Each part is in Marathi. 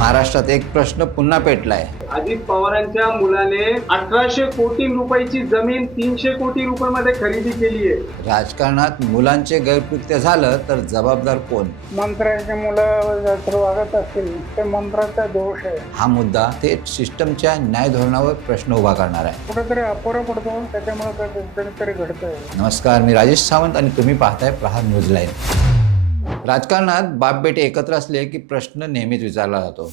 महाराष्ट्रात एक प्रश्न पुन्हा पेटलाय. अजित पवारांच्या मुलाने अठराशे कोटी रुपयाची जमीन तीनशे कोटी रुपयामध्ये खरेदी केली आहे. राजकारणात मुलांचे गैरकृत्य झालं तर जबाबदार कोण? मंत्र्याची मुलं जर वागत असतील ते मंत्राचा दोष आहे. हा मुद्दा थेट सिस्टमच्या न्याय धोरणावर प्रश्न उभा करणार आहे. कुठेतरी अपुरा पडतो त्याच्यामुळे घडतंय. नमस्कार मी राजेश सावंत आणि तुम्ही पाहताय प्रहार न्यूज लाईव्ह. राजकारणात बाप बेटे एकत्र असले की प्रश्न नेहमीच विचारला जातो.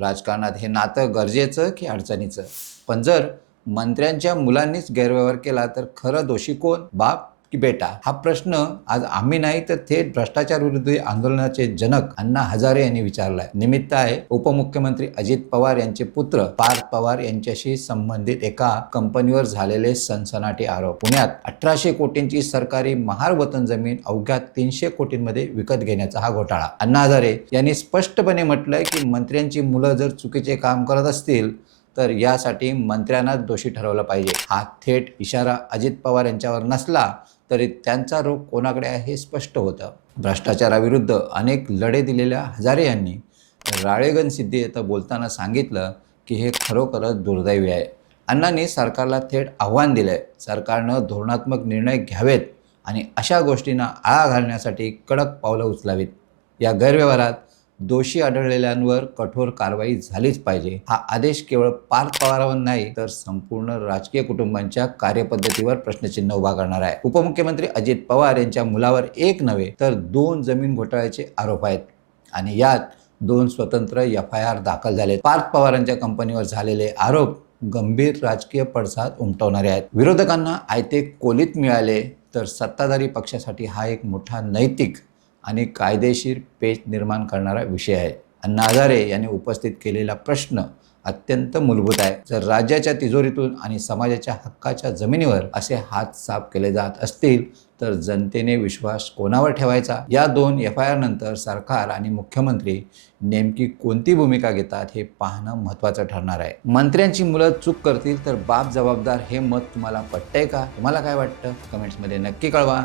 राजकारणात हे नातं गरजेचं की अडचणीचं? पण जर मंत्र्यांच्या मुलांनीच गैरव्यवहार केला तर खरं दोषी कोण? बाप की बेटा हा प्रश्न आज आम्ही नाही तर थेट भ्रष्टाचार विरोधी आंदोलनाचे जनक अण्णा हजारे यांनी विचारलाय. निमित्त आहे उपमुख्यमंत्री अजित पवार यांचे पुत्र पार्थ पवार यांच्याशी संबंधित एका कंपनीवर झालेले सनसनाटी आरोप. पुण्यात अठराशे कोटींची सरकारी महार वतन जमीन अवघ्या तीनशे कोटींमध्ये विकत घेण्याचा हा घोटाळा. अण्णा हजारे यांनी स्पष्टपणे म्हटलंय की मंत्र्यांची मुलं जर चुकीचे काम करत असतील तर यासाठी मंत्र्यांनाच दोषी ठरवलं पाहिजे. हा थेट इशारा अजित पवार यांच्यावर नसला तरी त्यांचा रोग कोणाकडे आहे हे स्पष्ट होतं. भ्रष्टाचाराविरुद्ध अनेक लढे दिलेल्या हजारे यांनी राळेगण सिद्धी येथं बोलताना सांगितलं की हे खरोखरच दुर्दैवी आहे. अण्णांनी सरकारला थेट आव्हान दिलं आहे सरकारनं धोरणात्मक निर्णय घ्यावेत आणि अशा गोष्टींना आळा घालण्यासाठी कडक पावलं उचलावीत. या गैरव्यवहारात दोषी आढळलेल्यांवर कठोर कारवाई झालीच पाहिजे. हा आदेश केवळ पार्थ पवारांवर नाही तर संपूर्ण राजकीय कुटुंबांच्या कार्यपद्धतीवर प्रश्नचिन्ह उभा करणार आहे. उपमुख्यमंत्री अजित पवार यांच्या मुलावर एक नव्हे तर दोन जमीन घोटाळ्याचे आरोप आहेत. आणि यात दोन स्वतंत्र एफ आय आर दाखल झाले पार्थ पवारांच्या कंपनीवर झालेले आरोप गंभीर राजकीय पडसाद उमटवणारे आहेत. विरोधकांना आयते कोलीत मिळाले तर सत्ताधारी पक्षासाठी हा एक मोठा नैतिक आणि कायदेशीर पेच निर्माण करणारा विषय आहे. अण्णा हजारे यांनी उपस्थित केलेला प्रश्न अत्यंत मूलभूत आहे. जर राज्याच्या तिजोरीतून आणि समाजाच्या हक्काच्या जमिनीवर असे हात साफ केले जात असतील तर जनतेने विश्वास कोणावर ठेवायचा? या दोन एफ आय आर नंतर सरकार आणि मुख्यमंत्री नेमकी कोणती भूमिका घेतात हे पाहणं महत्त्वाचं ठरणार आहे. मंत्र्यांची मुलं चूक करतील तर बाप जबाबदार हे मत तुम्हाला पटतंय का? तुम्हाला काय वाटतं? कमेंट्समध्ये नक्की कळवा.